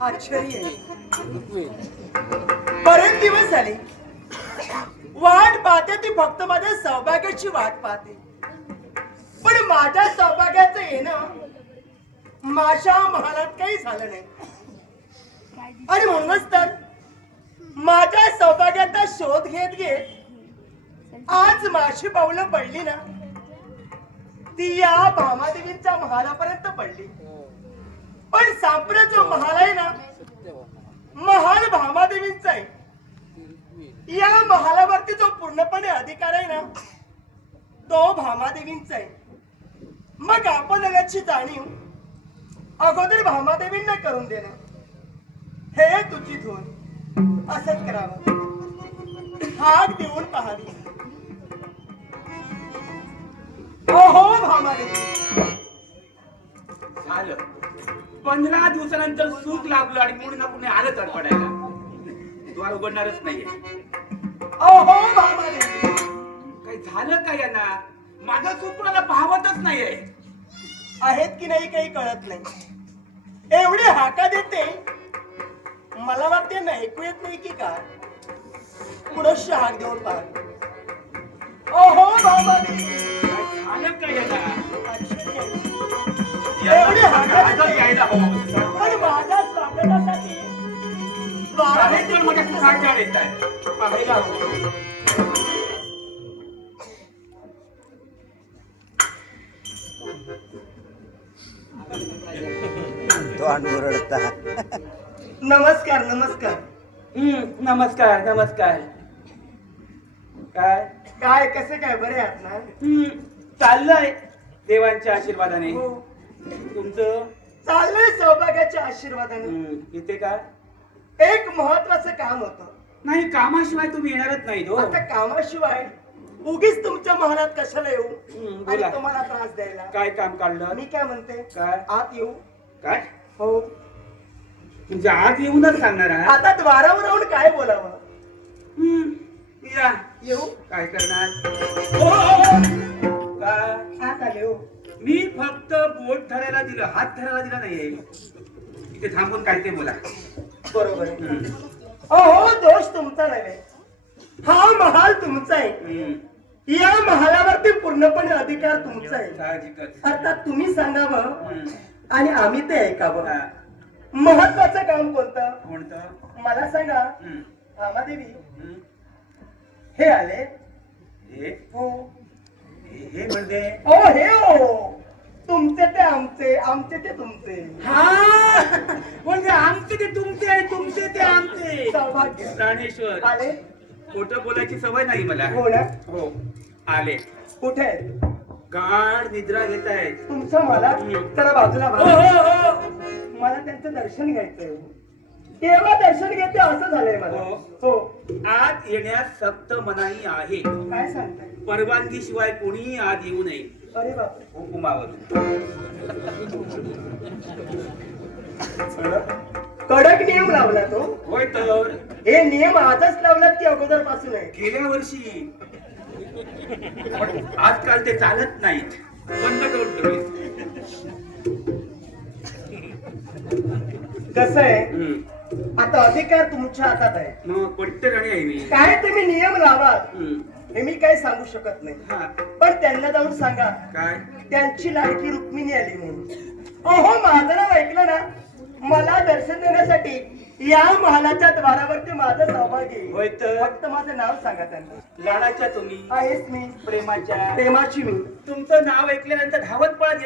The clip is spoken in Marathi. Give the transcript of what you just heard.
आश्चर्य. बरेच दिवस झाले. वाट पाहते ती फक्त माझ्या सौभाग्याची वाट पाहते. पण माझ्या सौभाग्याचं येणं माझ्या महालात काही झालं नाही. आणि म्हणूनच तर माझ्या सौभाग्याचा शोध घेत घेत आज माझी पावलं पडली ना ती या भामादेवींच्या महालापर्यंत पडली. पण सापरा जो महाल आहे ना महाल भामादेवींचा आहे. या महालावरती जो पूर्णपणे अधिकार आहे ना तो भामादेवींचा आहे. मग आपण याची जाणीव अगोदर भामादेवींना करून देणं. हे तुझी धून. असंच करावं. हाक देऊन पाहावी. हो भामादेवी. झालं. पंधरा दिवसानंतर सुख लागलं आणि कोणी ना कोणी आलं तडपडायला द्वार उघडणारच नाहीये. ओहो रे काही झालं का यांना? माझं सुख कोणाला पाहवतच नाहीये. आहेत की नाही काही कळत नाही. एवढे हाका देते. मला वाटते ना ऐकू येत नाही की का पुढे हाक देऊन पाहा. ओहो बाबा काही हातात यायला हवं पण माझ्या स्वागतासाठी द्वारा जण माझ्या सुखाच्या येत आहे पाहायला हवं तोंड मुरडता नमस्कार नमस्कार. हम्म, नमस्कार नमस्कार. काय? काय कसे काय? बरे आहात ना हम्म, चाललंय देवांच्या आशीर्वादाने. हो. तुमचं? चाललंय सौभाग्याच्या आशीर्वादाने. हम्म, इथे काय? एक महत्वाचं काम होतं. नाही कामाशिवाय तुम्ही येणारच नाही हो. आता कामाशिवाय उगीच तुमच्या महालात कशाला येऊ? हम्म, आणि बोला. तुम्हाला त्रास द्यायला? काय काम काढलं? मी काय म्हणते? काय? आत येऊ. काय? हो. म्हणजे आज येऊनच सांगणार आहात? आता द्वारावर राहून काय बोलावं? हम्म, या. येऊ. काय करणार? ओ, ओ, ओ. काय? आत आले हो. मी फक्त बोट धरायला दिलं हात धरायला दिला नाहीये. इथे थांबून काय ते बोला. बरोबर. अहो दोष तुमचा नव्हे. हा महाल तुमचा आहे. या महालावरती पूर्णपणे अधिकार तुमचा आहे. अर्थात तुम्ही सांगावं आणि आम्ही ते ऐकावं. महत्वाचं काम कोणतं? कोणतं? मला सांगा. हम्म. हे आले. हे? हो. हे म्हणजे? ओ हे हो तुमचे ते आमचे आमचे ते तुमचे. हा. म्हणजे आमचे ते तुमचे आणि तुमचे ते आमचे. सौभाग्य. प्राणेश्वर. आले? खोटं बोलायची सवय नाही मला. हो ना? हो. आले. कुठे आहेत? गाढ निद्रा घेत आहेत. तुमचं मला जरा बाजूला हो. हो हो. मला त्यांचं दर्शन घ्यायचंय. केव्हा दर्शन घेते असं झालंय मला. हो. हो. आत येण्यास सक्त मनाई आहे. काय सांगताय? परवानगी शिवाय कोणीही आत येऊ नये. अरे बापरे हुकुमावर कडक नियम लावला तो. होय तर? हे नियम आजच लावलात की अगोदरपासून आहे? गेल्या वर्षी. पण आजकाल ते चालत नाहीत. बंद करून ठेवले. कसं आहे? हम्म. आता अधिकार तुमच्या हातात आहे. मग आहे मी? काय तुम्ही नियम लावा. हम्म. हे मी काही सांगू शकत नाही. हा. पण त्यांना जाऊन सांगा. काय? त्यांची लाडकी रुक्मिणी आली म्हणून. अहो माझं नाव ऐकलं ना? मला दर्शन देण्यासाठी या महालाच्या द्वारावरती माझं सहभागी आहे. होय तर. फक्त माझं नाव सांगा त्यांना. लाडाच्या तुम्ही. आहेस मी. प्रेमाच्या. प्रेमाची मी. तुमचं नाव ऐकल्यानंतर धावत पळत